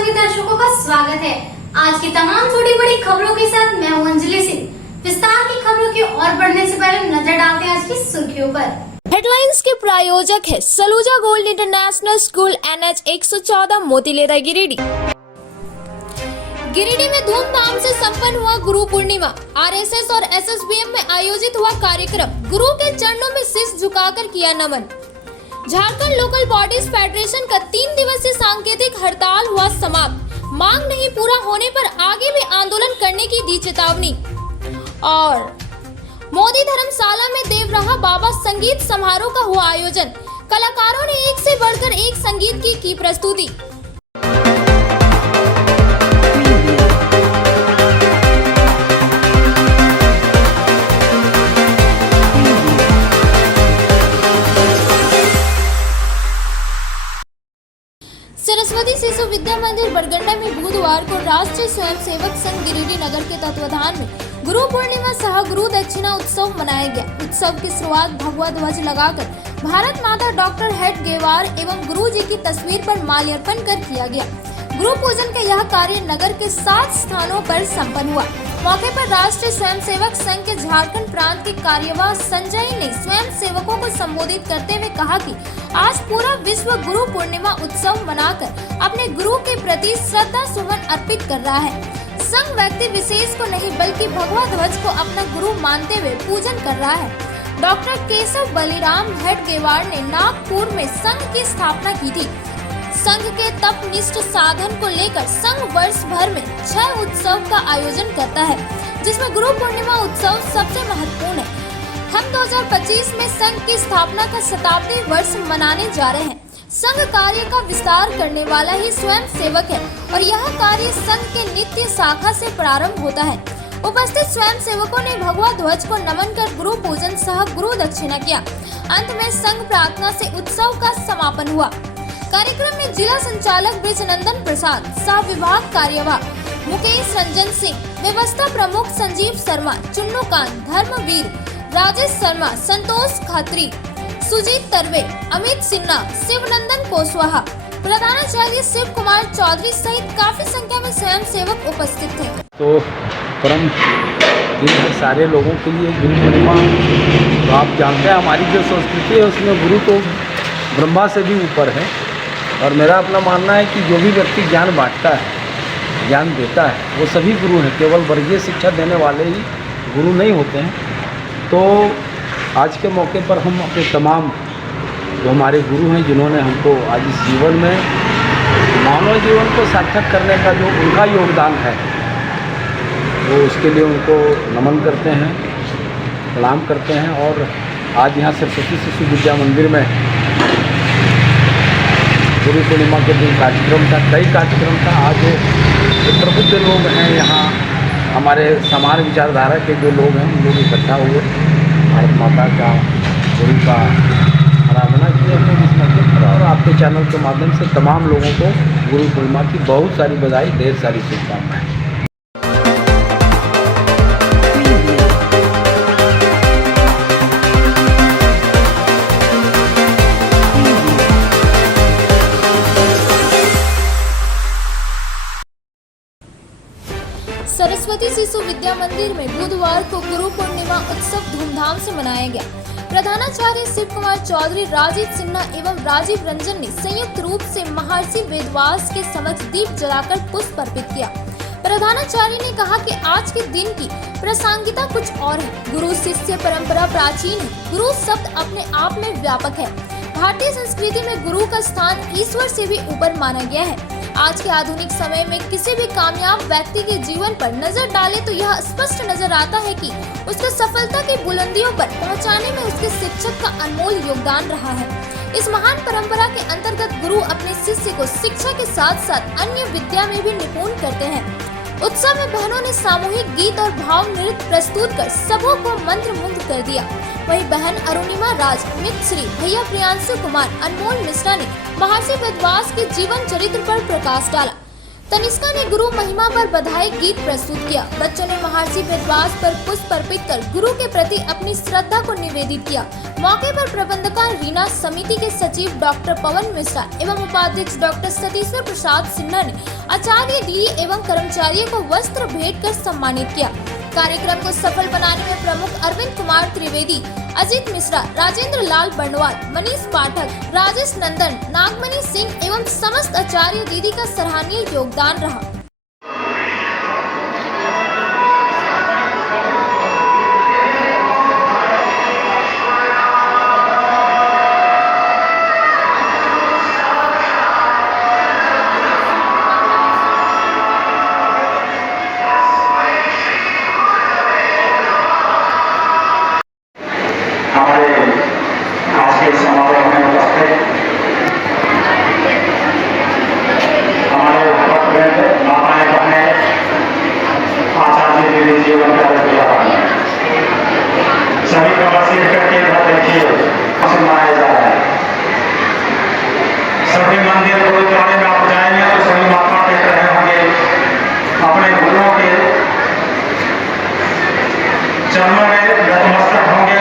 सभी दर्शकों का स्वागत है। आज की तमाम छोटी बड़ी खबरों के साथ मैं हूं अंजलि सिंह। विस्तार की खबरों की ओर बढ़ने से पहले नजर डालते हैं आज की सुर्खियों पर। हेडलाइंस के प्रायोजक है Saluja gold international school NH 114 Motilera Giridih. Giridih में धूमधाम से संपन्न हुआ गुरु पूर्णिमा। RSS और SSBM में आयोजित हुआ कार्यक्रम। गुरु के चरणों में शीश झुकाकर किया नमन। झारखंड लोकल बॉडीज फेडरेशन का 3 दिवसीय सांकेतिक हड़ताल हुआ समाप्त। मांग नहीं पूरा होने पर आगे भी आंदोलन करने की दी चेतावनी। और मोदी धर्मशाला में देवराहा बाबा संगीत समारोह का हुआ आयोजन। कलाकारों ने एक से बढ़कर एक संगीत की प्रस्तुति। सरस्वती शिशु विद्या मंदिर बरगंडा में बुधवार को राष्ट्रीय स्वयंसेवक संघ गिरिडीह नगर के तत्वाधान में गुरु पूर्णिमा सह गुरु दक्षिणा उत्सव मनाया गया। उत्सव की शुरुआत भगवा ध्वज लगाकर भारत माता डॉक्टर हेडगेवार एवं गुरु जी की तस्वीर पर माल्यार्पण कर किया गया। गुरु पूजन का यह कार्य नगर के 7 स्थानों पर संपन्न हुआ। मौके पर राष्ट्रीय स्वयंसेवक संघ के झारखंड प्रांत के कार्यवाह संजय ने स्वयं सेवकों को संबोधित करते हुए कहा कि आज पूरा विश्व गुरु पूर्णिमा उत्सव मनाकर अपने गुरु के प्रति श्रद्धा सुमन अर्पित कर रहा है। संघ व्यक्ति विशेष को नहीं बल्कि भगवा ध्वज को अपना गुरु मानते हुए पूजन कर रहा है। डॉक्टर केशव बलिराम हेडगेवार ने नागपुर में संघ की स्थापना की थी। संघ के तपनिष्ठ साधन को लेकर संघ वर्ष भर में 6 उत्सव का आयोजन करता है, जिसमें गुरु पूर्णिमा उत्सव सबसे महत्वपूर्ण है। हम 2025 में संघ की स्थापना का शताब्दी वर्ष मनाने जा रहे हैं। संघ कार्य का विस्तार करने वाला ही स्वयं सेवक है और यह कार्य संघ के नित्य शाखा से प्रारंभ होता है। उपस्थित स्वयं सेवकों ने भगवा ध्वज को नमन कर गुरु पूजन सह गुरु दक्षिणा किया। अंत में संघ प्रार्थना से उत्सव का समापन हुआ। कार्यक्रम में जिला संचालक ब्रिजनंदन प्रसाद, सह विभाग कार्यवाह मुकेश रंजन सिंह, व्यवस्था प्रमुख संजीव शर्मा, चुन्नूकांत, धर्मवीर, राजेश शर्मा, संतोष खत्री, सुजीत तरवे, अमित सिन्हा, शिवनंदन कोशवाहा, प्रधानाचार्य शिव कुमार चौधरी सहित काफी संख्या में स्वयं सेवक उपस्थित थे। तो परम दिन है सारे लोगों के लिए गुरु पूर्णिमा। तो आप जानते हैं हमारी जो संस्कृति है उसमें गुरु तो ब्रह्मा से भी ऊपर है। और मेरा अपना मानना है कि जो भी व्यक्ति ज्ञान बांटता है, ज्ञान देता है, वो सभी गुरु हैं। केवल वर्गीय शिक्षा देने वाले ही गुरु नहीं होते हैं। तो आज के मौके पर हम अपने तमाम जो हमारे गुरु हैं, जिन्होंने हमको आज इस जीवन में मानव जीवन को सार्थक करने का जो उनका योगदान है, वो उसके लिए उनको नमन करते हैं, प्रणाम करते हैं। और आज यहाँ सरस्वती शिशु विद्या मंदिर में गुरु पूर्णिमा के दिन कार्यक्रम था, कई कार्यक्रम था। आज जो प्रबुद्ध लोग हैं यहाँ, हमारे समान विचारधारा के जो लोग हैं, उन लोग इकट्ठा हुए, भारत माता का गुरु का आराधना किए हैं इस मौके पर। और आपके चैनल के माध्यम से तमाम लोगों को गुरु पूर्णिमा की बहुत सारी बधाई, ढेर सारी शुभकामनाएं। सरस्वती शिशु विद्या मंदिर में बुधवार को गुरु पूर्णिमा उत्सव धूमधाम से मनाया गया। प्रधानाचार्य शिव कुमार चौधरी, राजीव सिन्हा एवं राजीव रंजन ने संयुक्त रूप से महर्षि वेदव्यास के समक्ष दीप जलाकर पुष्प अर्पित किया। प्रधानाचार्य ने कहा कि आज के दिन की प्रासंगिकता कुछ और है। गुरु शिष्य परंपरा प्राचीन है। गुरु शब्द अपने आप में व्यापक है। भारतीय संस्कृति में गुरु का स्थान ईश्वर से भी ऊपर माना गया है। आज के आधुनिक समय में किसी भी कामयाब व्यक्ति के जीवन पर नजर डाले तो यह स्पष्ट नजर आता है कि उसको सफलता की बुलंदियों पर पहुंचाने में उसके शिक्षक का अनमोल योगदान रहा है। इस महान परंपरा के अंतर्गत गुरु अपने शिष्य को शिक्षा के साथ साथ अन्य विद्या में भी निपुण करते हैं। उत्सव में बहनों ने सामूहिक गीत और भाव नृत्य प्रस्तुत कर सबों को मंत्रमुग्ध कर दिया। वहीं बहन अरुणिमा राज, मिश्री, भैया प्रियांशु कुमार, अनमोल मिश्रा ने महर्षि वेदव्यास के जीवन चरित्र पर प्रकाश डाला। तनिष्का ने गुरु महिमा पर बधाई गीत प्रस्तुत किया। बच्चों ने महर्षि वेदव्यास पर पुष्प अर्पित कर गुरु के प्रति अपनी श्रद्धा को निवेदित किया। मौके पर प्रबंधका रीना, समिति के सचिव डॉक्टर पवन मिश्रा एवं उपाध्यक्ष डॉक्टर सतीश्वर प्रसाद सिन्हा ने आचार्य दीदी एवं कर्मचारियों को वस्त्र भेंट कर सम्मानित किया। कार्यक्रम को सफल बनाने में प्रमुख अरविंद कुमार त्रिवेदी, अजीत मिश्रा, राजेंद्र लाल बंडवाल, मनीष पाठक, राजेश नंदन, नागमणि सिंह एवं समस्त आचार्य दीदी का सराहनीय योगदान रहा। सभी का वसील करके देखिए मनाया जा रहा है। सभी मंदिर गुरुद्वारे में आप जाएंगे तो सभी माथा टेक रहे होंगे, अपने गुरुओं के चरणों में नतमस्तक होंगे।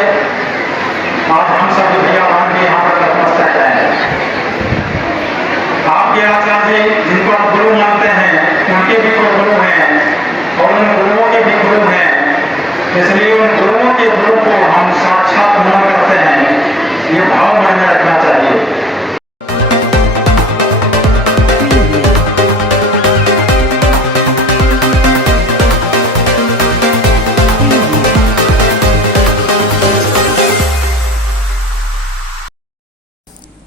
आज हम सभी भैया बहन भी यहाँ पर नतमस्तक हैं। आपके आचार्य जिनको आप गुरु मानते हैं उनके भी कोई गुरु हैं और उन गुरुओं के भी गुरु हैं, इसलिए उन गुरुओं के गुरु को हम साक्षात नमन करते हैं। ये भाव मन में रखना चाहिए।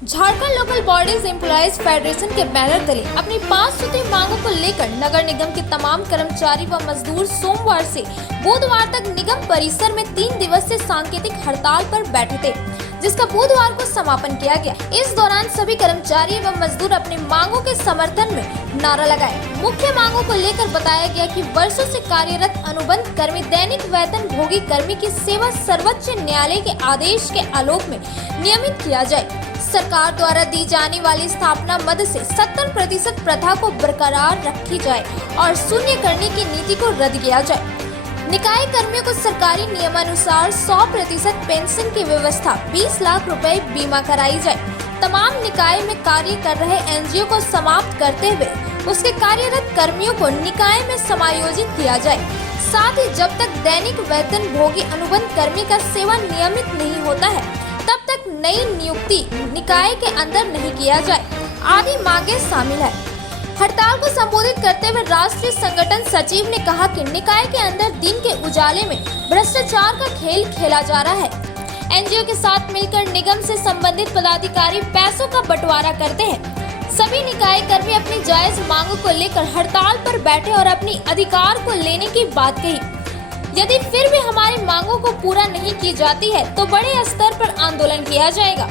Jharkhand local bodies employees federation के बैनर तले अपनी 5 सूत्री मांगों को लेकर नगर निगम के तमाम कर्मचारी व मजदूर सोमवार से बुधवार तक निगम परिसर में 3 दिवसीय सांकेतिक हड़ताल पर बैठे थे, जिसका बुधवार को समापन किया गया। इस दौरान सभी कर्मचारी एवं मजदूर अपनी मांगों के समर्थन में नारा लगाए। मुख्य मांगों को लेकर बताया गया कि वर्षों से कार्यरत अनुबंध कर्मी दैनिक वेतन भोगी कर्मी की सेवा सर्वोच्च न्यायालय के आदेश के आलोक में नियमित किया जाए। सरकार द्वारा दी जाने वाली स्थापना मद से 70% प्रथा को बरकरार रखी जाए और शून्य करने की नीति को रद्द किया जाए। निकाय कर्मियों को सरकारी नियमानुसार 100% पेंशन की व्यवस्था, 20 लाख रुपए बीमा कराई जाए। तमाम निकाय में कार्य कर रहे एनजीओ को समाप्त करते हुए उसके कार्यरत कर्मियों को निकाय में समायोजित किया जाए। साथ ही जब तक दैनिक वेतन भोगी अनुबंध कर्मी का सेवा नियमित नहीं होता है तब तक नई नियुक्ति निकाय के अंदर नहीं किया जाए आदि मांगे शामिल है। हड़ताल को संबोधित करते हुए राष्ट्रीय संगठन सचिव ने कहा कि निकाय के अंदर दिन के उजाले में भ्रष्टाचार का खेल खेला जा रहा है। एनजीओ के साथ मिलकर निगम से संबंधित पदाधिकारी पैसों का बंटवारा करते हैं। सभी निकाय कर्मी अपनी जायज मांगों को लेकर हड़ताल पर बैठे और अपनी अधिकार को लेने की बात कही। यदि फिर भी हमारी मांगों को पूरा नहीं की जाती है तो बड़े स्तर पर आंदोलन किया जाएगा।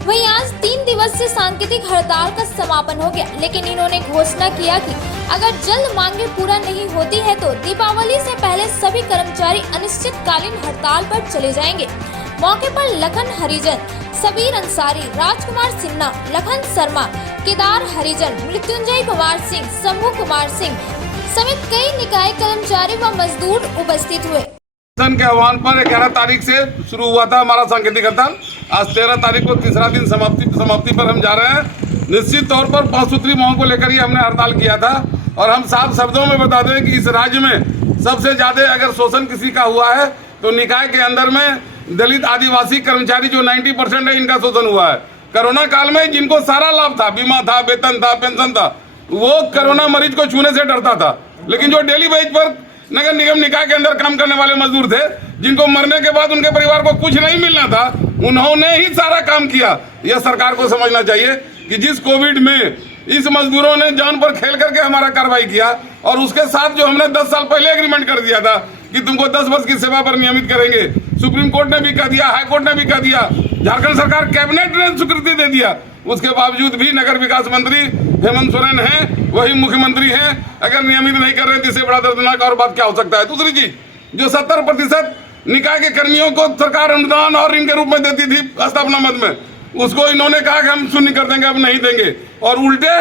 वहीं आज 3 दिवसीय सांकेतिक हड़ताल का समापन हो गया, लेकिन इन्होंने घोषणा किया कि अगर जल्द मांगे पूरा नहीं होती है तो दीपावली से पहले सभी कर्मचारी अनिश्चितकालीन हड़ताल पर चले जाएंगे। मौके पर लखन हरिजन, सबीर अंसारी, राजकुमार सिन्हा, लखन शर्मा, केदार हरिजन, मृत्युंजय कुमार सिंह, शंभू कुमार सिंह समेत कई निकाय कर्मचारी व मजदूर उपस्थित हुए। के आह्वान पर 11 तारीख से शुरू हुआ था हमारा सांकेतिक हड़ताल। आज 13 तारीख को तीसरा दिन समाप्ति पर हम जा रहे हैं। निश्चित तौर पर 5 सूत्री मांगों को लेकर ही हमने हड़ताल किया था और हम साफ शब्दों में बता दें कि इस राज्य में सबसे ज्यादा अगर शोषण किसी का हुआ है तो निकाय के अंदर में दलित आदिवासी कर्मचारी जो 90% है, इनका शोषण हुआ है। कोरोना काल में जिनको सारा लाभ था, बीमा था, वेतन था, पेंशन था, वो कोरोना मरीज को छूने से डरता था। लेकिन जो डेली बेज पर नगर निगम निकाय के अंदर काम करने वाले मजदूर थे, जिनको मरने के बाद उनके परिवार को कुछ नहीं मिलना था, उन्होंने ही सारा काम किया। यह सरकार को समझना चाहिए कि जिस कोविड में इस मजदूरों ने जान पर खेल करके हमारा कार्रवाई किया और उसके साथ जो हमने 10 साल पहले एग्रीमेंट कर दिया था कि तुमको 10 वर्ष की सेवा पर नियमित करेंगे, सुप्रीम कोर्ट ने भी कह दिया, हाई कोर्ट ने भी कह दिया, झारखंड सरकार कैबिनेट ने स्वीकृति दे दिया, उसके बावजूद भी नगर विकास मंत्री हेमंत सोरेन हैं, वही मुख्यमंत्री हैं, अगर नियमित नहीं कर रहे हैं, इससे बड़ा दर्दनाक और बात क्या हो सकता है। दूसरी चीज, जो 70% निकाय के कर्मियों को सरकार अनुदान और इनके रूप में देती थी स्थापना मद में, उसको इन्होंने कहा कि हम शून्य कर देंगे, अब नहीं देंगे। और उल्टे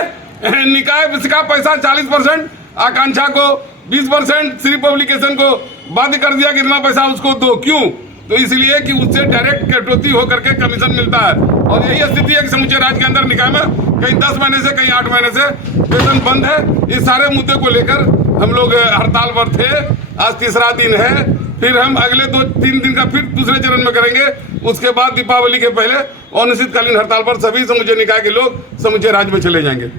निकाय का पैसा 40% आकांक्षा को, 20% श्री पब्लिकेशन को बाध्य कर दिया कि इतना पैसा उसको दो। क्यों? तो इसलिए कि उससे डायरेक्ट कटौती होकर के कमीशन मिलता है। और यही स्थिति है कि समूचे राज्य के अंदर निकाय में कहीं 10 महीने से, कहीं 8 महीने से वेतन बंद है। इस सारे मुद्दे को लेकर हम लोग हड़ताल पर थे। आज तीसरा दिन है। फिर हम अगले 2-3 दिन का फिर दूसरे चरण में करेंगे। उसके बाद दीपावली के पहले अनिश्चितकालीन हड़ताल पर सभी समूचे निकाय के लोग समूचे राज्य में चले जाएंगे।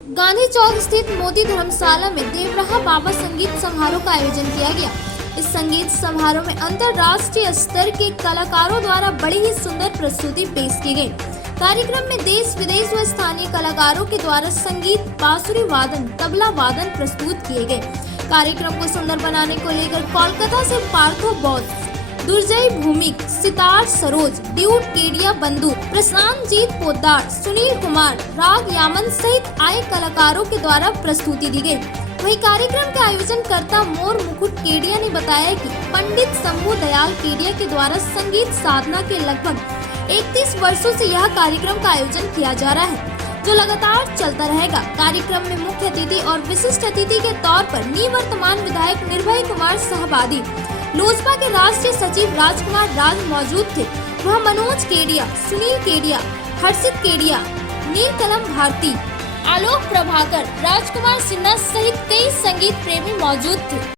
गांधी चौक स्थित मोदी धर्मशाला में देवराहा बाबा संगीत समारोह का आयोजन किया गया। इस संगीत समारोह में अंतर्राष्ट्रीय स्तर के कलाकारों द्वारा बड़ी ही सुंदर प्रस्तुति पेश की गई। कार्यक्रम में देश विदेश व स्थानीय कलाकारों के द्वारा संगीत, बांसुरी वादन, तबला वादन प्रस्तुत किए गए। कार्यक्रम को सुंदर बनाने को लेकर कोलकाता से पार्थो बौद्ध, दुर्जय भूमिक, सितार सरोज, ड्यूट केडिया बंधु, प्रशांत जीत पोद्दार, सुनील कुमार, राग यामन सहित आए कलाकारों के द्वारा प्रस्तुति दी गई। वहीं कार्यक्रम के आयोजनकर्ता मोर मुकुट केडिया ने बताया कि पंडित शंभू दयाल केडिया के द्वारा संगीत साधना के लगभग 31 वर्षों से यह कार्यक्रम का आयोजन किया जा रहा है, जो लगातार चलता रहेगा। कार्यक्रम में मुख्य अतिथि और विशिष्ट अतिथि के तौर पर निवर्तमान विधायक निर्भय कुमार सहबादी, लोजपा के राष्ट्रीय सचिव राजकुमार राज मौजूद थे। वह मनोज केडिया, सुनील केडिया, हर्षित केडिया, नीलकलम भारती, आलोक प्रभाकर, राजकुमार सिन्हा सहित कई संगीत प्रेमी मौजूद थे।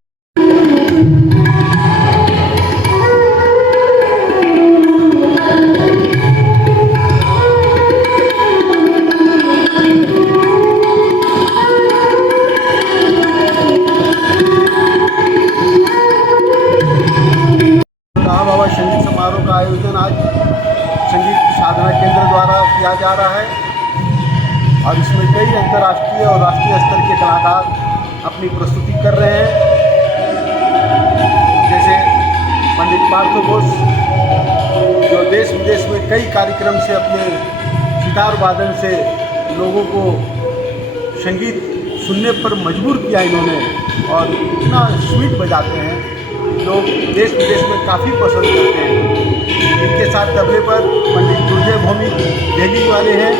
बाबा संगीत समारोह का आयोजन आज संगीत साधना केंद्र द्वारा किया जा रहा है और इसमें कई अंतर्राष्ट्रीय और राष्ट्रीय स्तर के कलाकार अपनी प्रस्तुति कर रहे हैं। जैसे पंडित पार्थो बौद्ध, जो देश विदेश में कई कार्यक्रम से अपने सितार वादन से लोगों को संगीत सुनने पर मजबूर किया इन्होंने, और इतना स्वीट बजाते हैं, लोग देश विदेश में काफ़ी पसंद करते हैं। इनके साथ तबले पर पंडित दुर्जय भौमिक दिल्ली वाले हैं,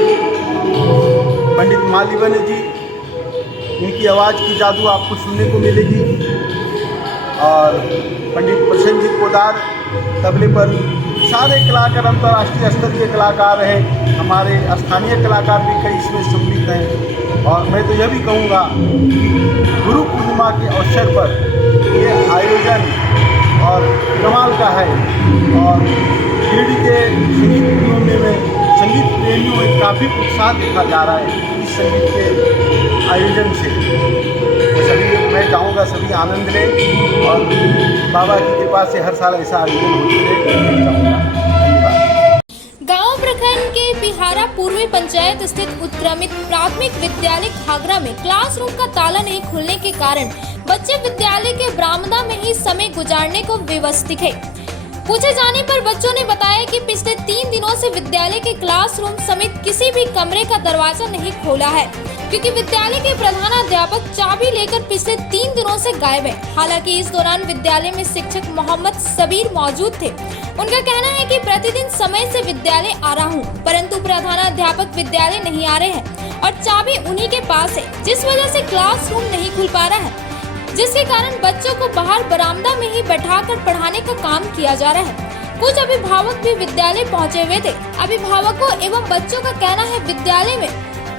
पंडित मालिवन जी, इनकी आवाज़ की जादू आपको सुनने को मिलेगी। और पंडित प्रसन्नजीत पोद्दार तबले पर। सारे कलाकार अंतर्राष्ट्रीय स्तर के कलाकार हैं, हमारे स्थानीय कलाकार भी कई इसमें सम्मिलित हैं। और मैं तो यह भी कहूँगा गुरु पूर्णिमा के अवसर पर ये आयोजन और कमाल का है, और गिरिडीह के संगीत प्रेमियों में काफ़ी उत्साह देखा जा रहा है इस संगीत के आयोजन से। तो सभी, मैं चाहूँगा सभी आनंद लें और बाबा की कृपा से हर साल ऐसा आयोजन होते रहे। धन्यवाद। गांव प्रखंड के बिहारा पूर्वी पंचायत स्थित उत्क्रमित प्राथमिक विद्यालय घाघरा में क्लासरूम का ताला नहीं खुलने के कारण बच्चे विद्यालय के बरामदा में ही समय गुजारने को विवश दिखे। पूछे जाने पर बच्चों ने बताया कि पिछले 3 दिनों से विद्यालय के क्लासरूम समेत किसी भी कमरे का दरवाजा नहीं खोला है, क्योंकि विद्यालय के प्रधानाध्यापक चाबी लेकर पिछले 3 दिनों से गायब है। हालांकि इस दौरान विद्यालय में शिक्षक मोहम्मद सबीर मौजूद थे। उनका कहना है कि प्रतिदिन समय से विद्यालय आ रहा हूँ, परंतु प्रधानाध्यापक विद्यालय नहीं आ रहे हैं और चाबी उन्हीं के पास है, जिस वजह से क्लासरूम नहीं खुल पा रहा है, जिसके कारण बच्चों को बाहर बरामदा में ही बैठाकर पढ़ाने का काम किया जा रहा है। कुछ अभिभावक भी विद्यालय पहुंचे हुए थे। अभिभावकों एवं बच्चों का कहना है विद्यालय में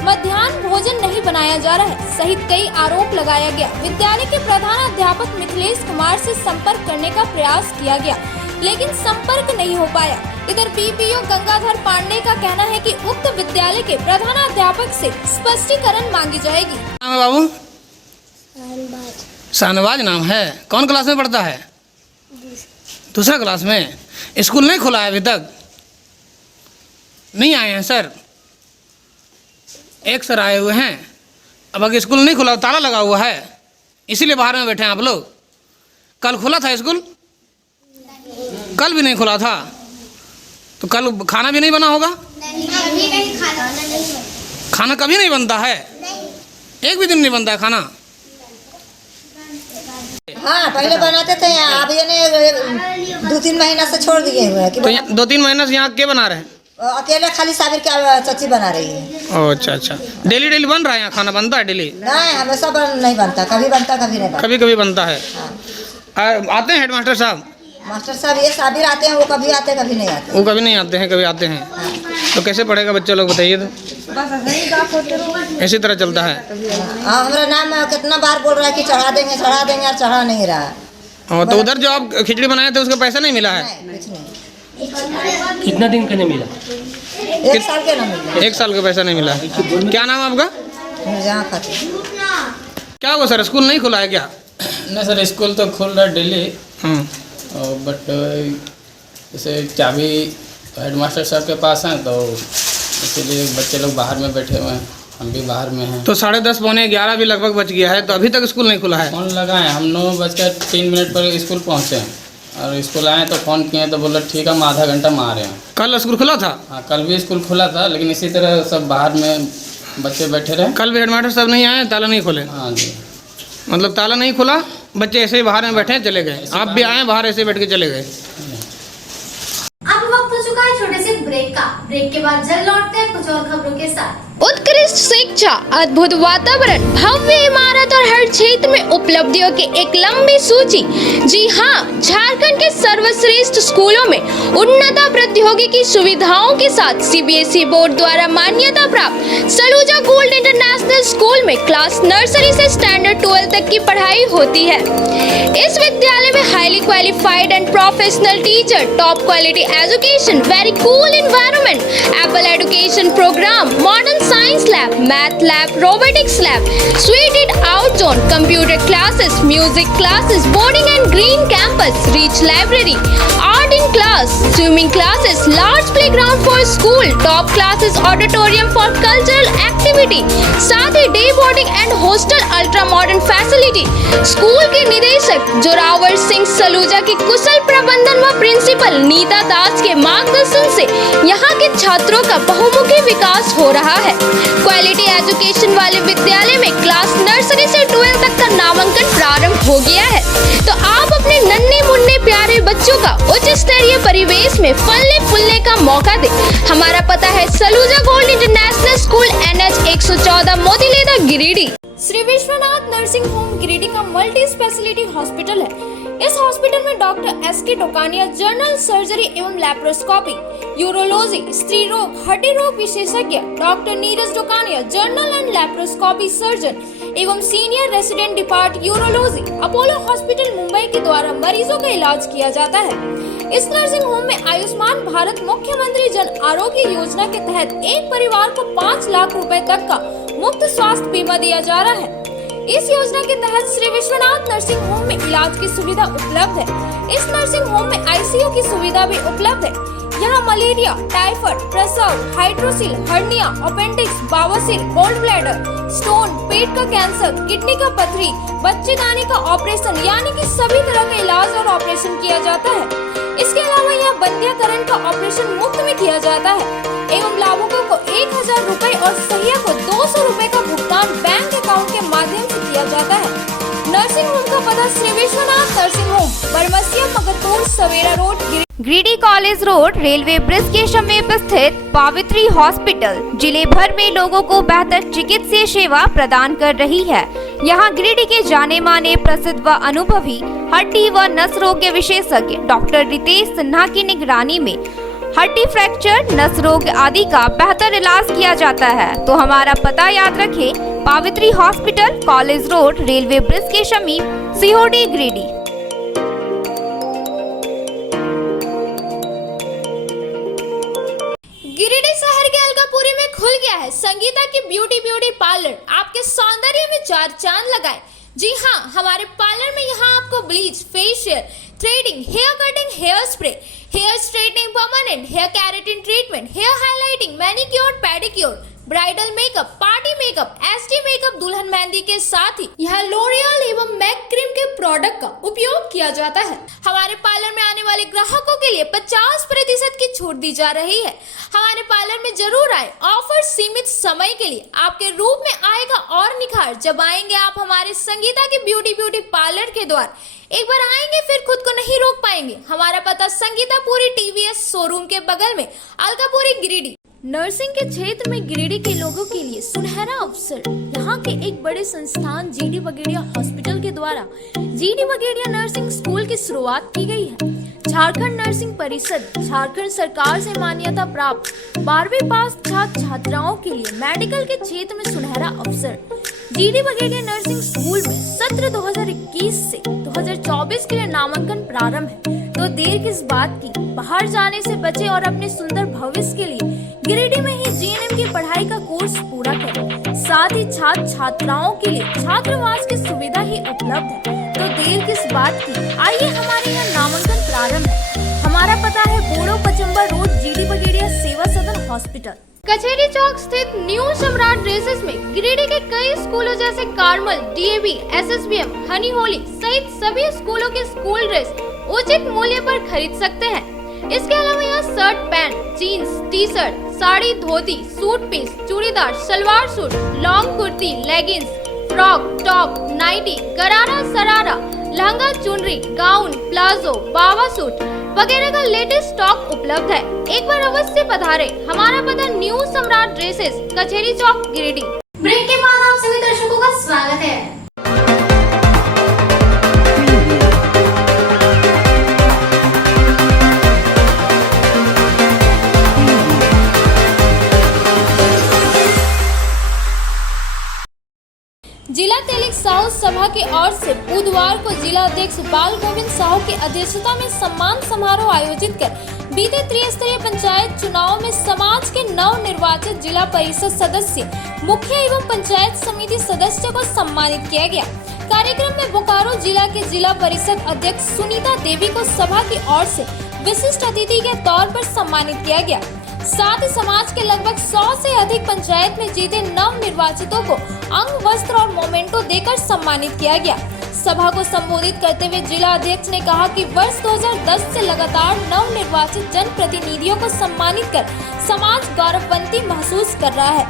मध्याह्न भोजन नहीं बनाया जा रहा है सहित कई आरोप लगाया गया। विद्यालय के प्रधानाध्यापक मिथिलेश कुमार से संपर्क करने का प्रयास किया गया, लेकिन संपर्क नहीं हो पाया। इधर बीपीओ गंगाधर पांडे का कहना है कि उक्त विद्यालय के प्रधानाध्यापक से स्पष्टीकरण मांगी जाएगी। बाबू शाहनवाज नाम है। कौन क्लास में पढ़ता है? दूसरा क्लास में। स्कूल नहीं खुला है अभी तक? नहीं आए हैं सर? एक सर आए हुए हैं, अब अगर स्कूल नहीं खुला, ताला लगा हुआ है, इसीलिए बाहर में बैठे हैं आप लोग। कल खुला था स्कूल? कल भी नहीं खुला था, तो कल खाना भी नहीं बना होगा? नहीं, खाना खाना कभी नहीं बनता है? एक भी दिन नहीं बनता है खाना? हाँ पहले बनाते थे यहाँ, अब ये ने 2-3 महीना से छोड़ दिए हुए हैं कि तो 2-3 महीने से यहाँ के बना रहे हैं? अकेले खाली साबिर की चाची बना रही है। ओह अच्छा अच्छा, डेली डेली बन रहा है यहाँ खाना? बनता है डेली? नहीं हमेशा नहीं बनता, कभी बनता कभी नहीं बनता। कभी कभी बनता है। हाँ। आते हैं हेडमास्टर साहब? मास्टर साहब ये साबिर आते हैं, वो कभी आते कभी नहीं आते। वो कभी नहीं आते हैं, कभी आते हैं। तो कैसे पढ़ेगा बच्चा लोग बताइए तो? इसी तरह चलता है। हाँ हमारा नाम कितना बार बोल रहा है कि चढ़ा देंगे और चढ़ा नहीं रहा। तो उधर जो आप खिचड़ी बनाए थे उसका पैसा नहीं मिला है? नहीं कुछ नहीं। कितना दिन का नहीं मिला? 1 साल के ना मिला। 1 साल का पैसा नहीं मिला है। क्या नाम है आपका? जहाँ खाते क्या हुआ सर, स्कूल नहीं खुला है क्या? नहीं सर, स्कूल तो खुल रहा है डेली, बट जैसे चाबी हेडमास्टर साहब के पास हैं तो इसीलिए बच्चे लोग बाहर में बैठे हुए हैं, हम भी बाहर में हैं। तो 10:30 पौने 11 भी लगभग बच गया है, तो अभी तक स्कूल नहीं खुला है? फ़ोन लगाए, हम 9:03 पर स्कूल पहुँचे हैं और स्कूल आए तो फ़ोन किए तो बोला ठीक है हम आधा घंटा में आ रहे हैं। कल स्कूल खुला था? हाँ कल भी स्कूल खुला था, लेकिन इसी तरह सब बाहर में बच्चे बैठे रहे। कल भी हेडमास्टर साहब नहीं आए, ताला नहीं खोले? हाँ जी। मतलब ताला नहीं खुला, बच्चे ऐसे ही बाहर में बैठे चले गए? आप भी आए बाहर ऐसे बैठ के चले गए? अब वक्त हो चुका है छोटे से ब्रेक का। ब्रेक के बाद जल्द लौटते हैं कुछ और खबरों के साथ। उत्कृष्ट शिक्षा, अद्भुत वातावरण, भव्य इमारत और हर क्षेत्र में उपलब्धियों की एक लंबी सूची। जी हाँ, झारखंड के सर्वश्रेष्ठ स्कूलों में उन्नत प्रौद्योगिकी सुविधाओं के साथ सीबीएसई बोर्ड द्वारा मान्यता प्राप्त सलूजा गोल्ड इंटरनेशनल स्कूल में क्लास नर्सरी से स्टैंडर्ड 12 तक की पढ़ाई होती है। इस विद्यालय में highly qualified and professional teacher, top quality education, very cool environment, Apple education programme, modern science lab, math lab, robotics lab, suited out zone, computer classes, music classes, boarding and green campus, rich library, art in class, swimming classes, large playground for school, top classes, auditorium for cultural activity, साथ ही day boarding and hostel, ultra modern facility. School के निदेशक जोरावर सिंह सलूजा की कुशल प्रबंधन व principal Nita दास के मार्गदर्शन से यहाँ के छात्रों का बहुमुखी विकास हो रहा है। क्वालिटी एजुकेशन वाले विद्यालय में क्लास नर्सरी से 12 तक का नामांकन प्रारंभ हो गया है, तो आप अपने नन्हे मुन्ने प्यारे बच्चों का उच्च स्तरीय परिवेश में फलने फूलने का मौका दें। हमारा पता है Saluja gold international school, NH 114, Motileda, Giridih. Shri Vishwanath nursing home Giridih का मल्टी स्पेशलिटी हॉस्पिटल है। इस हॉस्पिटल में doctor SK Dokania general surgery एवं लैप्रोस्कोपी, यूरोलॉजी, स्त्री रोग, हड्डी रोग विशेषज्ञ, doctor Neeraj Dokania general and laparoscopy surgeon एवं senior resident depart urology, Apollo hospital Mumbai के द्वारा मरीजों का इलाज किया जाता है। इस नर्सिंग होम में आयुष्मान भारत मुख्यमंत्री जन आरोग्य योजना के तहत एक परिवार को 5 लाख रुपए तक का मुफ्त स्वास्थ्य बीमा दिया जा रहा है। इस योजना के तहत श्री विश्वनाथ नर्सिंग होम में इलाज की सुविधा उपलब्ध है। इस नर्सिंग होम में ICU की सुविधा भी उपलब्ध है। यहाँ मलेरिया, टाइफाइड, प्रसव, हाइड्रोसिल, हर्निया, अपेंडिक्स, बवासीर, गोल्ड ब्लैडर, स्टोन, पेट का कैंसर, किडनी का पथरी, बच्चेदानी का ऑपरेशन यानी कि सभी तरह का इलाज और ऑपरेशन किया जाता है। इसके अलावा यहाँ बंध्याकरण का ऑपरेशन मुफ्त में किया जाता है एवं लाभुकों को 1000 रुपए और सहिया को 200 रुपए का भुगतान बैंक अकाउंट के माध्यम से किया जाता है। नर्सिंग होम का पता Shri Vishwanath nursing home, Baramasia, Magarpur, Savera road, Giridih college road, railway bridge के समीप स्थित पावित्री हॉस्पिटल जिले भर में लोगों को बेहतर चिकित्सीय सेवा प्रदान कर रही है। यहाँ गिरिडीह के जाने माने प्रसिद्ध व अनुभवी हड्डी व नस रोग के विशेषज्ञ डॉक्टर रितेश सिन्हा की निगरानी में हड्डी फ्रैक्चर, नस रोग आदि का बेहतर इलाज किया जाता है। तो हमारा पता याद रखें, Pavitri hospital, college road, railway bridge के समीप, सीहोडी, गिरिडीह। गिरिडीह शहर के अलकापुरी में खुल गया है संगीता की ब्यूटी पार्लर। आपके सौंदर्य में 4 चांद लगाए। जी हाँ, हमारे पार्लर में यहाँ आपको bleach, facial, threading, hair cutting, hair spray, hair straightening permanent, hair keratin treatment, hair highlighting, manicure, pedicure, bridal makeup, party makeup, SD makeup, दुल्हन मेहंदी के साथ ही यहाँ लॉरियल एवं मैक क्रीम के प्रोडक्ट का उपयोग किया जाता है। हमारे पार्लर में आने वाले ग्राहकों के लिए 50% की छूट दी जा रही है। हमारे पार्लर में जरूर आए, ऑफर सीमित समय के लिए। आपके रूप में आएगा और निखार जब आएंगे आप हमारे संगीता के ब्यूटी पार्लर के द्वार। एक बार आएंगे फिर खुद को नहीं रोक पाएंगे। हमारा पता संगीतापुरी टीवीएस शोरूम के बगल में, अलकापुरी, गिरिडीह। नर्सिंग के क्षेत्र में गिरिडीह के लोगों के लिए सुनहरा अवसर। यहाँ के एक बड़े संस्थान GD बगेड़िया हॉस्पिटल के द्वारा GD बगेड़िया नर्सिंग स्कूल की शुरुआत की गई है। झारखंड नर्सिंग परिषद झारखंड सरकार से मान्यता प्राप्त 12वीं पास छात्र छात्राओं के लिए मेडिकल के क्षेत्र में सुनहरा अवसर। GD बगेड़िया नर्सिंग स्कूल में सत्र 2021 से 2024 के लिए नामांकन प्रारंभ है। तो देर किस बात की, बाहर जाने से बचे और अपने सुंदर भविष्य के लिए गिरिडीह में ही GNM की पढ़ाई का कोर्स पूरा करें। साथ ही छात्र छात्राओं के लिए छात्रावास की सुविधा ही उपलब्ध है। तो देर किस बात की, आइए हमारे यहाँ नामांकन प्रारंभ है। हमारा पता है बोड़ो पचम्बा रोड, GD बगेड़िया सेवा सदन हॉस्पिटल, कचहरी चौक स्थित न्यू सम्राट ड्रेसेस में गिरिडीह के कई स्कूलों जैसे Carmel, DAV, SSBM, Honey Holi सहित सभी स्कूलों के स्कूल ड्रेस उचित मूल्य पर खरीद सकते हैं। इसके अलावा यहाँ shirt, pant, jeans, T-shirt, sari, dhoti, suit piece, churidar, salwar suit, long kurti, leggings, frock, top, nightie, gharara, sharara, lehenga, चुनरी, गाउन, प्लाजो, बाबा सूट वगैरह का लेटेस्ट स्टॉक उपलब्ध है। एक बार अवश्य पधारे। हमारा पता न्यू सम्राट ड्रेसेस, कचहरी चौक, गिरिडीह। ब्रेक के बाद आप सभी दर्शकों का स्वागत है। जिला तेलिक साहू सभा की ओर से बुधवार को जिला अध्यक्ष बाल गोविंद साहू की अध्यक्षता में सम्मान समारोह आयोजित कर बीते त्रिस्तरीय पंचायत चुनाव में समाज के नव निर्वाचित जिला परिषद सदस्य, मुखिया एवं पंचायत समिति सदस्य को सम्मानित किया गया। कार्यक्रम में बोकारो जिला के जिला परिषद अध्यक्ष सुनीता देवी को सभा की ओर से विशिष्ट अतिथि के तौर पर सम्मानित किया गया। साथ ही समाज के लगभग 100 से अधिक पंचायत में जीते नव निर्वाचितों को अंग, वस्त्र और मोमेंटो देकर सम्मानित किया गया। सभा को संबोधित करते हुए जिला अध्यक्ष ने कहा कि वर्ष 2010 से लगातार नव निर्वाचित जनप्रतिनिधियों को सम्मानित कर समाज गौरववंती महसूस कर रहा है।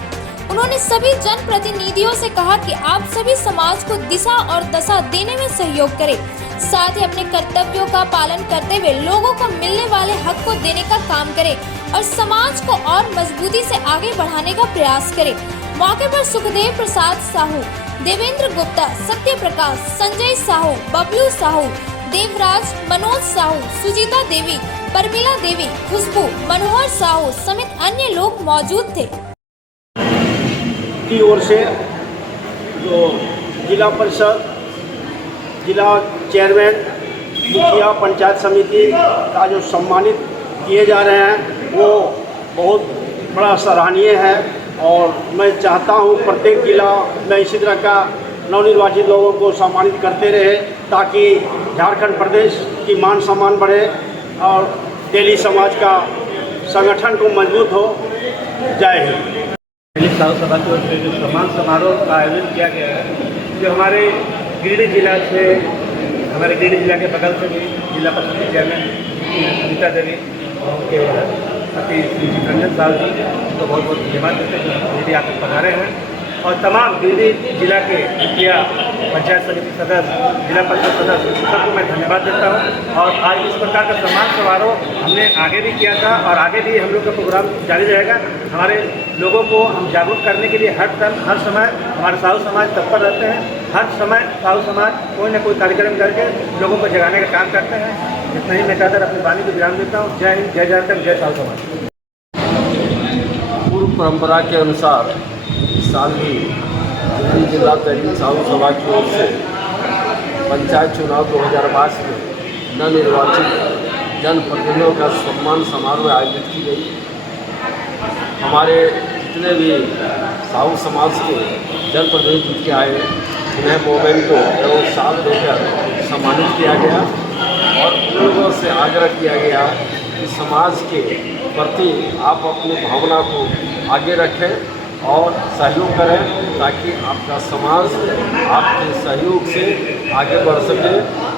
उन्होंने सभी जनप्रतिनिधियों से कहा कि आप सभी समाज को दिशा और दशा देने में सहयोग करें, साथ ही अपने कर्तव्यों का पालन करते हुए लोगों को मिलने वाले हक को देने का काम करें और समाज को और मजबूती से आगे बढ़ाने का प्रयास करें। मौके पर सुखदेव प्रसाद साहू, देवेंद्र गुप्ता, सत्य प्रकाश, संजय साहू, बबलू साहू, देवराज, मनोज साहू, सुजीता देवी, परमिला देवी, खुशबू, मनोहर साहू समेत अन्य लोग मौजूद थे। की ओर से जो जिला परिषद, जिला चेयरमैन, मुखिया, पंचायत समिति का जो सम्मानित किए जा रहे हैं वो बहुत बड़ा सराहनीय है। और मैं चाहता हूँ प्रत्येक जिला में इसी तरह का नवनिर्वाचित लोगों को सम्मानित करते रहे ताकि झारखंड प्रदेश की मान सम्मान बढ़े और तेली समाज का संगठन को मजबूत हो। जय हिंद। तेली साहू सभा की ओर से जो सम्मान समारोह का आयोजन किया गया है, जो हमारे गिरिडीह जिला से, हमारे गिरिडीह जिला के बगल से भी जिला परिषद के चेयरमैन सुनीता देवी और उनके पति श्री रंजन साहू जी को बहुत बहुत धन्यवाद देते हैं जो गिरिडीह आकर पधारे हैं। और तमाम गिरिडीह जिला के मुखिया, पंचायत समिति सदस्य, जिला परिषद सदस्य सबको मैं धन्यवाद देता हूँ। और आज इस प्रकार का सम्मान समारोह हमने आगे भी किया था और आगे भी हम लोग का प्रोग्राम जारी रहेगा। हमारे लोगों को हम जागरूक करने के लिए हर समय हमारे साहू समाज तत्पर रहते हैं। हर समय साहू समाज कोई ना कोई कार्यक्रम करके लोगों को जगाने का काम करते हैं। इतना ही मैं कहकर अपनी वाणी को विराम देता हूँ। जय हिंद, जय झारखंड, जय साहू समाज। पूर्व परंपरा के अनुसार इस साल भी गिरिडीह जिला तेली साहू सभा की ओर से पंचायत चुनाव 2022 में नवनिर्वाचित जनप्रतिनिधियों का सम्मान समारोह आयोजित की गई। हमारे जितने भी साहू समाज के जनप्रतिनिधि के आए उन्हें मोमेंटो एवं साथ देकर सम्मानित किया गया और उन लोगों से आग्रह किया गया कि समाज के प्रति आप अपनी भावना को आगे रखें और सहयोग करें ताकि आपका समाज आपके सहयोग से आगे बढ़ सके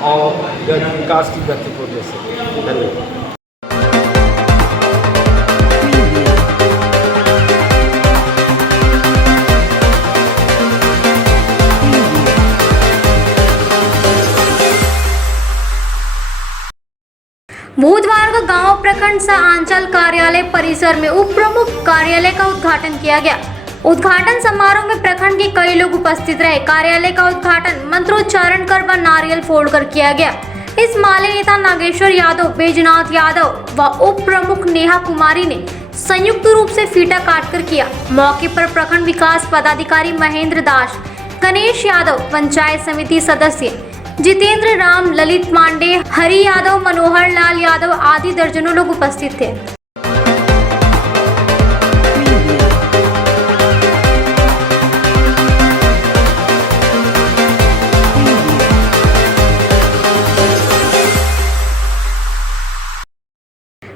और विकास की गति को दे सके। धन्यवाद। बुधवार को गांव प्रखंड सह अंचल कार्यालय परिसर में उप प्रमुख कार्यालय का उद्घाटन किया गया। उद्घाटन समारोह में प्रखंड के कई लोग उपस्थित रहे। कार्यालय का उद्घाटन मंत्रोच्चारण कर व नारियल फोड़कर किया गया। इस माले नेता नागेश्वर यादव, बैजनाथ यादव व उप प्रमुख नेहा कुमारी ने संयुक्त रूप से फीता काटकर किया। मौके पर प्रखंड विकास पदाधिकारी महेंद्र दास, गणेश यादव, पंचायत समिति सदस्य जितेंद्र राम, ललित पांडे, हरि यादव, मनोहर लाल यादव आदि दर्जनों लोग उपस्थित थे।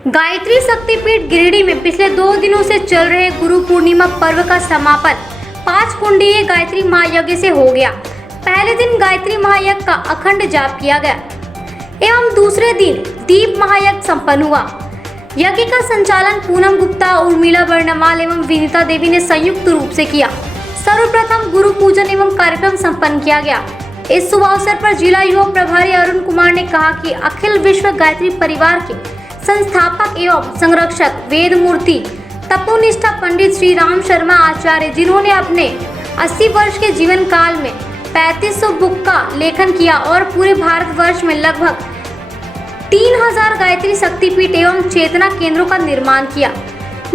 गायत्री शक्तिपीठ गिरिडीह में पिछले 2 दिनों से चल रहे गुरु पूर्णिमा पर्व का समापन 5 कुंडीय गायत्री महायज्ञ से हो गया। पहले दिन गायत्री महायज्ञ का अखंड जाप किया गया एवं दूसरे दिन दीप महायज्ञ संपन्न हुआ। यज्ञ का संचालन पूनम गुप्ता, उर्मिला बर्णवाल एवं विनीता देवी ने संयुक्त रूप से किया। सर्वप्रथम गुरु पूजन एवं कार्यक्रम संपन्न किया गया। इस शुभ अवसर पर जिला युवा प्रभारी अरुण कुमार ने कहा कि अखिल विश्व गायत्री परिवार के संस्थापक एवं संरक्षक वेद मूर्ति तपोनिष्ठा पंडित श्री राम शर्मा आचार्य, जिन्होंने अपने 80 वर्ष के जीवन काल में 3500 बुक का लेखन किया और पूरे भारतवर्ष में लगभग 3000 गायत्री शक्तिपीठ एवं चेतना केंद्रों का निर्माण किया,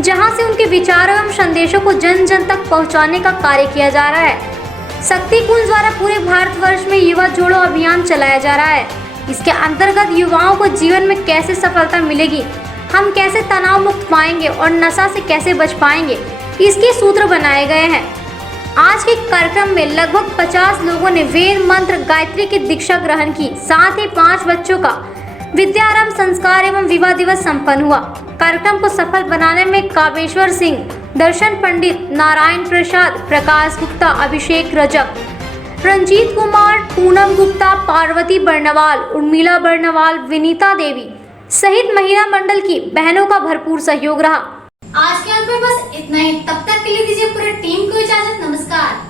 जहां से उनके विचारों एवं संदेशों को जन जन तक पहुंचाने का कार्य किया जा रहा है। शक्ति कुंज द्वारा पूरे भारतवर्ष में युवा जोड़ो अभियान चलाया जा रहा है। इसके अंतर्गत युवाओं को जीवन में कैसे सफलता मिलेगी, हम कैसे तनाव मुक्त पाएंगे और नशा से कैसे बच पाएंगे, इसके सूत्र बनाए गए हैं। आज के कार्यक्रम में लगभग 50 लोगों ने वेद मंत्र गायत्री की दीक्षा ग्रहण की। साथ ही 5 बच्चों का विद्यारंभ संस्कार एवं विवाह दिवस संपन्न हुआ। कार्यक्रम को सफल बनाने में काबेश्वर सिंह, दर्शन पंडित, नारायण प्रसाद, प्रकाश गुप्ता, अभिषेक रजक, रंजीत कुमार, पूनम गुप्ता, पार्वती बर्णवाल, उर्मिला बर्णवाल, विनीता देवी सहित महिला मंडल की बहनों का भरपूर सहयोग रहा। आज के अंक में बस इतना ही। तब तक के लिए दीजिए पूरी टीम को इजाजत। नमस्कार।